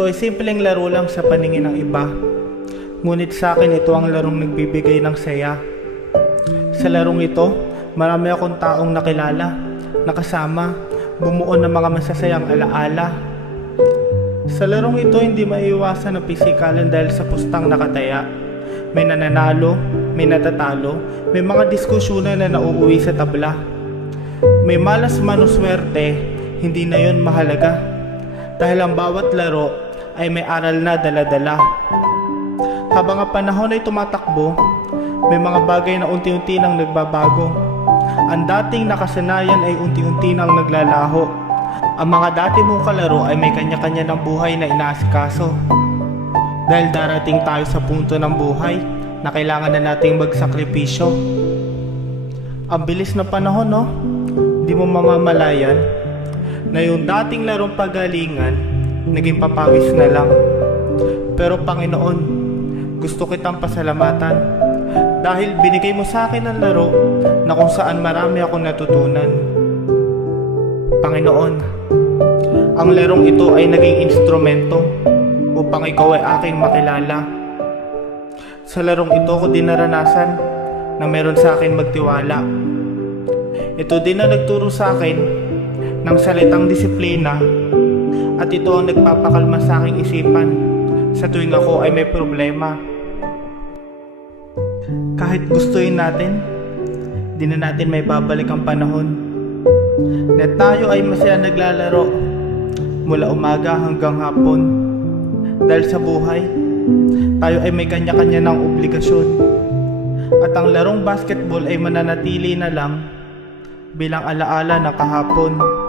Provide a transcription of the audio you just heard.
Ito ay simpleng laro lang sa paningin ng iba. Ngunit sa akin ito ang larong nagbibigay ng saya. Sa larong ito, marami akong taong nakilala, nakasama, bumuo ng mga masasayang alaala. Sa larong ito hindi maiiwasan ang pisikalan dahil sa pustang nakataya. May nananalo, may natatalo, may mga diskusyonan na nauuwi sa tabla. May malas man o swerte, hindi na yon mahalaga. Dahil ang bawat laro ay may aral na dala-dala. Habang ang panahon ay tumatakbo, may mga bagay na unti-unti nang nagbabago. Ang dating nakasanayan ay unti-unti nang naglalaho. Ang mga dati mong kalaro ay may kanya-kanya ng buhay na inaasikaso. Dahil darating tayo sa punto ng buhay na kailangan na nating magsakripisyo. Ang bilis ng panahon, no? Di mo mamamalayan na yung dating larong pagalingan naging papawis na lang. Pero Panginoon, gusto kitang pasalamatan dahil binigay mo sa akin ang laro na kung saan marami akong natutunan. Panginoon, ang larong ito ay naging instrumento upang ikaw ay aking makilala. Sa larong ito ko din naranasan na meron sa akin magtiwala. Ito din na nagturo sa akin ng salitang disiplina at ito ang nagpapakalma sa aking isipan sa tuwing ako ay may problema. Kahit gustuin natin, di na natin may babalik ang panahon na tayo ay masaya naglalaro mula umaga hanggang hapon. Dahil sa buhay, tayo ay may kanya-kanya ng obligasyon at ang larong basketball ay mananatili na lang bilang alaala ng kahapon.